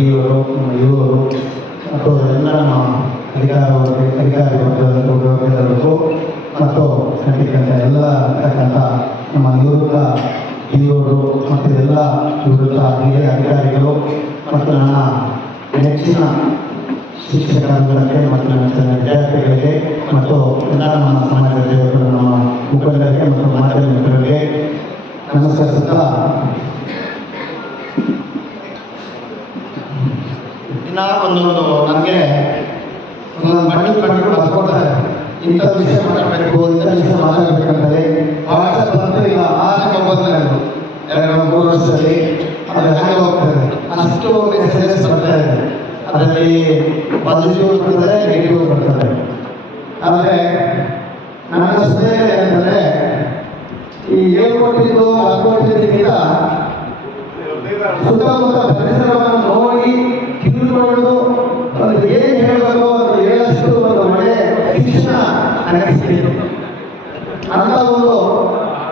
ಇವರು ಮತ್ತು ಎಲ್ಲ ನಮ್ಮ ಅಧಿಕಾರಿಗಳಿಗೂ ಮತ್ತು ಖಂಡಿತಂತ ಎಲ್ಲ ಇರ್ತಕ್ಕಂಥ ನಮ್ಮ ನಿವೃತ್ತ ಇವರು ಮತ್ತು ಎಲ್ಲ ನಿವೃತ್ತ ಹಿರಿಯ ಅಧಿಕಾರಿಗಳು ಮತ್ತು ನನ್ನ ನೆಚ್ಚಿನ ಶಿಕ್ಷಕರಿಗೆ ಮತ್ತು ನನ್ನ ವಿದ್ಯಾರ್ಥಿಗಳಿಗೆ ಮತ್ತು ಎಲ್ಲ ನಮ್ಮ ಸಮಾಜದ ನಮ್ಮ ಮುಖಂಡರಿಗೆ ಮತ್ತು ಮಾಧ್ಯಮ ಮಿತ್ರರಿಗೆ ನಮಸ್ಕರಿಸುತ್ತಾ ದಿನ ಒಂದೊಂದು ನನಗೆ ಬಣ್ಣ ಬರ್ಕೊಡ್ತಾರೆ. ಇಂಥ ವಿಷಯ ಮಾತಾಡಬೇಕು, ಇಂಥ ವಿಷಯ ಮಾತಾಡಬೇಕಂತಾರೆ ವಾಟ್ಸಪ್ ಬಂದು ಈಗ ಆಸೆ ಬಂದು 2-3 ವರ್ಷದಲ್ಲಿ ಅದು ಹಾಗೆ ಹೋಗ್ತದೆ. ಅಷ್ಟು ಮೆಸೇಜಸ್ ಬರ್ತಾ ಇದೆ. ಅದರಲ್ಲಿ ಪಾಸಿಟಿವ್ ಬರ್ತದೆ, ನೆಗೆಟಿವ್ ಬರ್ತದೆ. ಆದರೆ ನನ್ನ ಸ್ನೇಹ ಏನಂದರೆ ಈ ಹೇಳ್ಕೊಟ್ಟಿದ್ದು ಬರ್ಕೊಟ್ಟಿದ್ದಕ್ಕಿಂತ ಸುತ್ತಮುತ್ತ ಪರಿಸರವನ್ನು ನೋಡಿ ತಿಳ್ಕೊಂಡು ಅದು ಏನು ಹೇಳಬೇಕು ಅದು ಹೇಳಷ್ಟು ಒಂದು ಒಳ್ಳೆಯ ಶಿಕ್ಷಣ ನನಗೆ ಸಿಕ್ಕಿತು. ಅಂತ ಒಂದು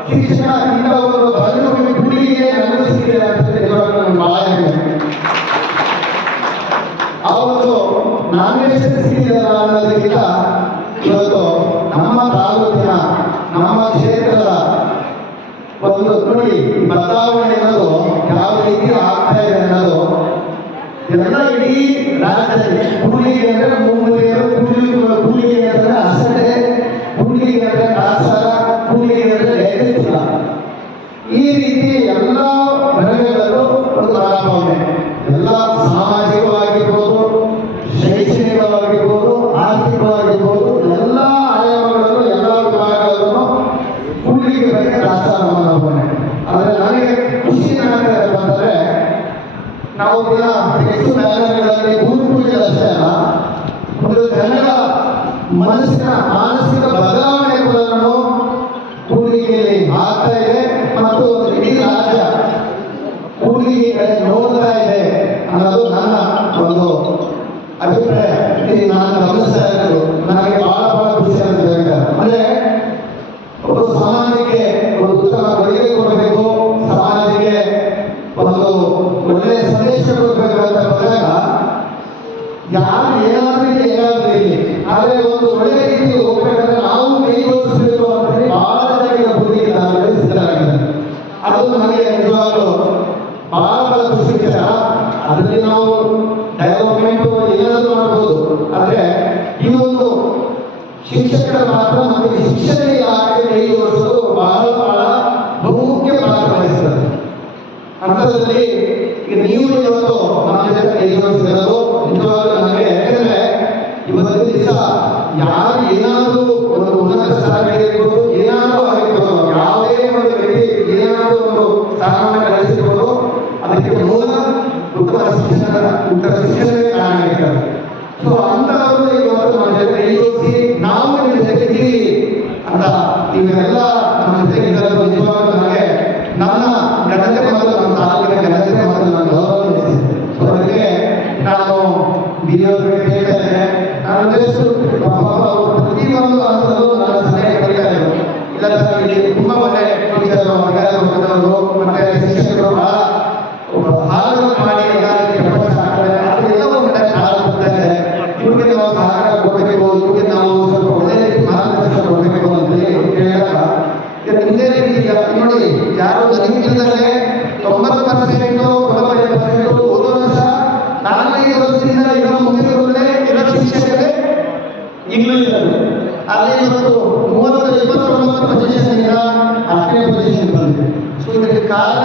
ಶಿಕ್ಷಣ ಇಂಥ ಒಂದು ಬದುಕು ಗುಡಿಗೆ ನನಗೂ ಸಿಕ್ಕಿದೆ ಅಂತ ನಿಜವಾಗ್ಲೂ ನನ್ನ ಭಾಳ ಹೆಮ್ಮೆ. ಆ ಒಂದು ನಾಮಿನೇಷನ್ ಸಿಕ್ಕಿದೆಯಲ್ಲ ಅನ್ನೋದಕ್ಕಿಂತ ಇವತ್ತು ನಮ್ಮ ತಾಲೂಕಿನ ನಮ್ಮ ಕ್ಷೇತ್ರದ ಒಂದು ನೋಡಿ ಬದಲಾವಣೆ ಅನ್ನೋದು ಯಾವ ರೀತಿ ಆಗ್ತಾ ಇದೆ ಅನ್ನೋದು ಎಲ್ಲ ಇಡೀ ರಾಜ್ಯದಲ್ಲಿ ಕೂಲಿಗೆ ಅಂದರೆ ಮುಂಬೈಯರು ಕೂಲಿಗೆ ಅಂದರೆ ಅಸಡೆ, ಕೂಲಿಗೆ ಅಂದರೆ ಕಾಸಾರ, ಕೂಲಿಗೆ ಅಂದರೆ ಲೇಖಿಲ್ಲ. ಈ ರೀತಿ ಎಲ್ಲ ವರ್ಗಗಳಲ್ಲೂ ಒಂದು ಬದಲಾವಣೆ, ಎಲ್ಲ ಸಾಮಾಜಿಕವಾಗಿರ್ಬೋದು, ಶೈಕ್ಷಣಿಕವಾಗಿರ್ಬೋದು, ಆರ್ಥಿಕವಾಗಿರ್ಬೋದು, ಎಲ್ಲ ಆಯಾಮಗಳಲ್ಲೂ ಎಲ್ಲ ವಿಭಾಗಗಳಲ್ಲೂ ಕೂಲಿಗೆ ಬಗ್ಗೆ ಕಾಸಾರ ಬದಲಾವಣೆ. ಆದರೆ ನನಗೆ ಖುಷಿ ಅಂತಂದರೆ ನಾವು ದಿನ ಹೆಚ್ಚು ಮ್ಯಾಗಗಳಲ್ಲಿ ಭೂಮಿ ಪೂಜೆ ಅಷ್ಟೇ ಅಲ್ಲ, ಒಂದು ಜನರ ಮನಸ್ಸಿನ ಮಾನಸಿಕ ಬದಲಾವಣೆ ಕೂಡ ನಾವು ಕೂಲಿಗೆಯಲ್ಲಿ ಆಗ್ತಾ ಇದೆ ಮತ್ತು ಇಡೀ ರಾಜ್ಯ ಕೂಲಿಗೆ ನೋಡ್ತಾ ಇದೆ ಅನ್ನೋದು ನನ್ನ ಒಂದು ಅಭಿಪ್ರಾಯ. ಇದು ನಾನು ಗಮನಿಸ್ತಾ ಇರೋದು ನನಗೆ ಬಹಳ ಖುಷಿ ಅಂತ ಹೇಳ್ತಾರೆ. ಅಂದರೆ ಒಂದು ಸಮಾಜಕ್ಕೆ ಒಂದು ಉತ್ತಮ ಕೊಡುಗೆ ಕೊಡಬೇಕು, ಸಮಾಜಕ್ಕೆ ಒಂದು ಒಳ್ಳೆಯ ಸಂದೇಶ ಕೊಡಬೇಕು ಅಂತ ಬಂದಾಗ ಯಾರು ಏನಾದ್ರೂ ಇಲ್ಲಿ, ಆದರೆ ಒಂದು ಒಳ್ಳೆಯ ರೀತಿ ಹೋಗ್ಬೇಕಂದ್ರೆ ನಾವು ಕೈ ಜೋಡಿಸಬೇಕು ಅಂತೇಳಿ ಬಹಳ ಜನರಿಗೆ ಬುದ್ಧಿಗೆ ನಾನು ಸಿದ್ಧರಾಗಿದ್ದಾರೆ. ಅದು ನನಗೆ ನಿಜವಾಗಲೂ ಬಹಳ ಖುಷಿ ವಿಚಾರ. ಅದರಲ್ಲಿ ನಾವು ಡೆವಲಪ್ಮೆಂಟ್ ಏನಾದರೂ ಮಾಡ್ಬೋದು, ಆದರೆ ಈ ಒಂದು ಶಿಕ್ಷಕರ ಮಾತ್ರ ನಮಗೆ ಶಿಕ್ಷಣ ಯಾಕೆ ಕೈ ಜೋಡಿಸೋದು ಬಹಳ ಬಹುಮುಖ್ಯ ಪಾತ್ರ ವಹಿಸ್ತದೆ. ಅಂಥದ್ರಲ್ಲಿ ಈಗ ನೀವು ಇವತ್ತು ನಮ್ಮ ಜೊತೆ ಕೈ ಜೋಡಿಸಿರೋದು ನಿಜವಾಗ್ಲೂ ನನಗೆ, ಯಾಕಂದ್ರೆ ಇವತ್ತಿನ ದಿವಸ ಯಾರು ಏನಾದರೂ ಒಂದು ಉನ್ನತ ಸ್ಥಾನಗಳಿರ್ಬೋದು, ಏನಾದರೂ ಆಗಿರ್ಬೋದು, ಯಾವುದೇ ಒಂದು ವ್ಯಕ್ತಿ ಏನಾದರೂ ಒಂದು ಸ್ಥಾನವನ್ನು ಗಳಿಸಿರ್ಬೋದು, ಅದಕ್ಕೆ ಮೂಲ ಉತ್ತಮ ಶಿಕ್ಷಣವೇ ಕಾರಣ ಆಗಿರ್ತಾರೆ. ಸೊ ಅಂಥವರು ಇವತ್ತು ನಮ್ಮ ಜೊತೆ ಕೈ ಜೋಡಿಸಿ ನಾವು ನಿಮ್ಮ ಜೊತೆ ಇದ್ದೀವಿ ಅಂತ ನೀವೆಲ್ಲ ನಮ್ಮ ಜೊತೆ ಇರೋದು ನಿಜವಾಗ್ಲೂ ನನಗೆ ನನ್ನ ಘನತೆ ಮತ್ತು ನಮ್ಮ ತಾಲೂಕಿನ ಘನತೆ ಮತ್ತು ನನ್ನ ಗೌರವ ಅನಿಸಿದೆ. ಸೊ ಅದಕ್ಕೆ ನಾನು ಬಿಡಿಯೋರಿಗೆ ಹೇಳ್ತಾ ಇದ್ದೇನೆ, ನಾನು ಪ್ರತಿಯೊಂದು ಹಂತದಲ್ಲೂ ನನ್ನ ಸಲಹೆ ಕರೀತಾ ಇದ್ರು. ಇಲ್ಲ ಸರ್, ಇಲ್ಲಿ ತುಂಬ ಒಳ್ಳೆ ಟೀಚರು, ವರ್ಗದವರು ಮತ್ತೆ ಶಿಕ್ಷಕರು ಬಹಳ ಹಾರ್ಡ್ ವರ್ಕ್ ಮಾಡಿ ಎಲ್ಲರಿಗೆ ಪ್ರಪಂಚ ಆಗ್ತಾರೆ. ಅದೆಲ್ಲ ಒಂದು ಕಡೆ ಕಾಲ ಬರ್ತಾ ಇದೆ. ಇವ್ರಿಗೆ ನಾವು ಸಹಕಾರ ಕೊಡಬೇಕು, ಇವ್ರಿಗೆ ನಾವು ಸ್ವಲ್ಪ ಒಳ್ಳೆ ರೀತಿ ಮಾರ್ಗದರ್ಶನ ಕೊಡಬೇಕು ಅಂತೇಳಿ ಹೇಳಿದಾಗ ಈಗ ನಿಮ್ಮದೇ ರೀತಿ ನೋಡಿ, ಯಾರು ನಿಮಗಿಲ್ಲದೆ 90% 95% ಹೋದ ವರ್ಷ 4-5 ವರ್ಷದಿಂದ ಇರೋ ಮುಖ್ಯಸ್ಥರೇ ಇರೋ ಶಿಕ್ಷಕರೇ ಈಗಲೂ ಇದ್ದಾರೆ. ಆದರೆ ಇವತ್ತು 30-29 ಪೊಸಿಷನ್ನಿಂದ 10ನೇ ಪೊಸಿಷನ್ ಬಂದಿದೆ. ಸೊ ಇದಕ್ಕೆ ಕಾರಣ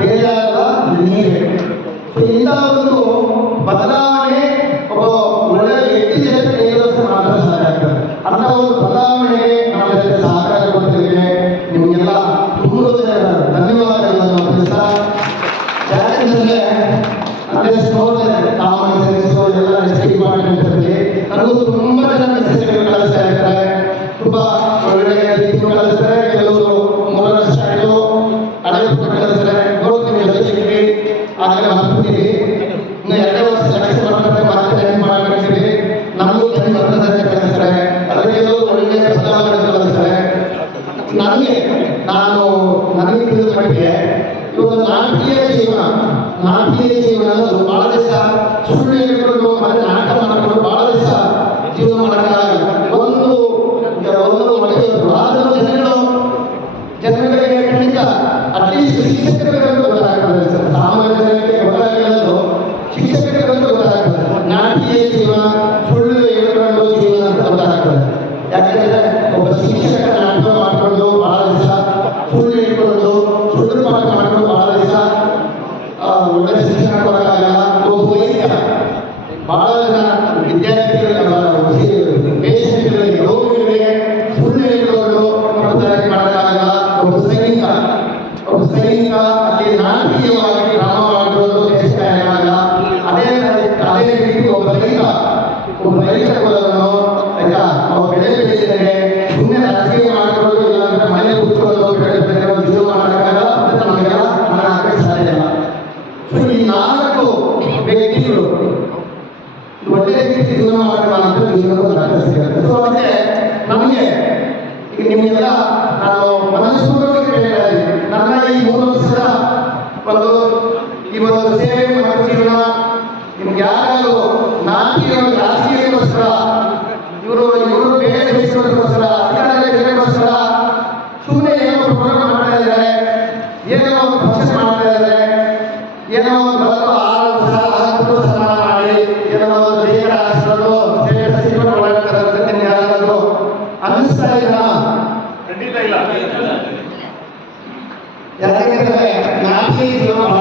ಬೇರೆ ಅಲ್ಲ, ನೀವೇ. ಸೊ ಇಂಥ ಒಂದು ಬದಲಾವಣೆ ಒಬ್ಬ ಒಳ್ಳೆಯ ವ್ಯಕ್ತಿ ಜೊತೆ ಕೈ ಜೋಡಿಸಿ ಮಾತ್ರ ಸಾಧ್ಯ ಆಗ್ತದೆ. ಅಂಥ ಒಂದು ಬದಲಾವಣೆಗೆ ನಮ್ಮ ಜೊತೆ ಸಹಕಾರ ಕೊಡ್ತೇವೆ. ನಿಮಗೆಲ್ಲ ತುಂಬ ಧನ್ಯವಾದಗಳನ್ನು ತಿಳಿಸ್ತಾ, ಯಾಕೆಂದರೆ ಅದೆಷ್ಟು ನೋಡಿದ್ರೆ ಕಾಮನ್ ಸೆನ್ಸ್ ಎಲ್ಲ ಡಿಸ್ಟ್ರಿಕ್ಟ್ ಡಿಪಾರ್ಟ್ಮೆಂಟಲ್ಲಿ ನನಗೂ ತುಂಬ ಜನ ಮೆಸೇಜ್ಗಳು ಕಳಿಸ್ತಾ ಇರ್ತಾರೆ, ತುಂಬ ಒಳ್ಳೆಯ ರೀತಿ ಕಳಿಸ್ತಾರೆ. ಕೆಲವರು 3 ವರ್ಷ ಆಯಿತು ಹಳೆ ಕಳಿಸ್ತಾರೆ, ನೋಡ್ತೀವಿ ಜೊತೆಗೆ ಆಗಲೇ ಮಾಡ್ತೀವಿ, ಇನ್ನು 2 ವರ್ಷ ಸೆಲೆಕ್ಷನ್ ಮಾಡ್ತಾರೆ, ಮತ್ತೆ ಹೆಂಗೆ ಮಾಡ್ತೀವಿ, ನಮಗೂ ಹೆಂಗೆ ಬರ್ತದೆ ಅಂತ ಕಳಿಸ್ತಾರೆ. ಅದಕ್ಕೆ ಕೆಲವರು ಒಳ್ಳೆಯ ಬದಲಾವಣೆ ಕಳಿಸ್ತಾರೆ. ನನಗೆ ತಿಳಿದ ಮಟ್ಟಿಗೆ ಇವತ್ತು ನಾಟಕೀಯ ಜೀವನ ಅನ್ನೋದು ಬಹಳ ದಿವಸ ಶಿಕ್ಷಕರಿಗಂತೂ ಗೊತ್ತಾಗ್ತದೆ ಸರ್, ಸಾಮಾನ್ಯ ಜನಕ್ಕೆ ಗೊತ್ತಾಗಲಿದ್ದು ಶಿಕ್ಷಕರಿಗಂತೂ ಗೊತ್ತಾಗ್ತದೆ. ನಾಟಿಯ ಜೀವನ, ಸುಳ್ಳು ಹೇಳಿಕೊಂಡು ಜೀವನ ಅಂತ ಗೊತ್ತಾಗ್ತದೆ. ಯಾಕಂದ್ರೆ ಒಬ್ಬ ಶಿಕ್ಷಕ ನಾಟಕ ಮಾಡಿಕೊಂಡು ಬಹಳ ದಿವಸ, ಸುಳ್ಳು ಹೇಳಿಕೊಂಡು ಸುಳ್ಳು ಪಾಠ ಮಾಡಿಕೊಂಡು ಬಹಳ ದಿವಸ ಒಳ್ಳೆ ಶಿಕ್ಷಣ ಕೊಡೋಕ್ಕಾಗಲ್ಲ. ಒಬ್ಬ ವೈದ್ಯ ಬಹಳ ಜನ ವಿದ್ಯಾರ್ಥಿಗಳಿಗೆ, ಪೇಷಂಟ್ಗಳಿಗೆ, ರೋಗಿಗಳಿಗೆ ಸುಳ್ಳು ಹೇಳಿಕೊಂಡು ಮಾಡೋಕ್ಕಾಗಲ್ಲ. ಒಬ್ಬ ಸೈನಿಕ ಅಲ್ಲಿ ನಾಟಕೀಯವಾಗಿ ಡ್ರಾಮ ಮಾಡಿಕೊಂಡು ದೇಶಕ್ಕಾಗಲ್ಲ. ಅದೇ ರೀತಿ ಒಬ್ಬ ರೈತ ಕುಲವನ್ನು ಆಯ್ತಾ, ನಾವು ಬೆಳೆ ಬೆಳೀತಾರೆ, ಸುಮ್ಮನೆ ರಾಜಕೀಯ ಮಾಡಿಕೊಂಡು ಇಲ್ಲಾಂದ್ರೆ ಮನೆ ಕೂತ್ಕೊಂಡು ಬೆಳೆ ಜೀವ ಮಾಡೋಕ್ಕಾಗಲ್ಲ. ಮತ್ತೆ ನಮಗೆಲ್ಲ ಹಣ ಹಾಕಕ್ಕೆ ಸಾಧ್ಯ ಇಲ್ಲ. ಸೊ ಈ 4 ವ್ಯಕ್ತಿಗಳು ಒಳ್ಳೆ ರೀತಿ ಜೀವನ ಮಾಡುವ ಅಂತ ಜೀವನದ ಅರ್ಥ ಸಿಗುತ್ತೆ. ಸೊ ಅದೇ ನಮಗೆ ಈಗ ನಿಮಗೆಲ್ಲ ನಾನು ಮನಸ್ಪೂರ್ವಕ ಹೇಳ್ತಾ ಇದ್ದೀನಿ, ನನ್ನ ಈ 3 ವರ್ಷದ ಈ ಒಂದು ಸೇವೆ ಮತ್ತು ಜೀವನ ನಿಮ್ಗೆ ಯಾರು ರಾಜಕೀಯಕ್ಕೋಸ್ಕರ ಇವರು ಬೇರೆ ದೇಶಕ್ಕೋಸ್ಕರ ಅಧಿಕಾರಕ್ಕೋಸ್ಕರ ಸುಮ್ಮನೆ ಏನೋ ಪ್ರೋಗ್ರಾಮ್ ಮಾಡ್ತಾ ಇದ್ದಾರೆ, ಏನೋ ಒಂದು ಫಂಕ್ಷನ್ ಮಾಡ್ತಾ ಇದ್ದಾರೆ, ಏನೋ ಒಂದು ಸನ್ಮಾನ ಮಾಡಿ ಏನೋ ಒಂದು ದೇವರ ಆಶೀರ್ವಾದ ಯಾರಾದರೂ ಅನ್ನಿಸ್ತಾ ಇಲ್ಲ? ಖಂಡಿತ ಇಲ್ಲ. ಯಾಕೆಂದ್ರೆ ನಾಟಿ ಜೀವನ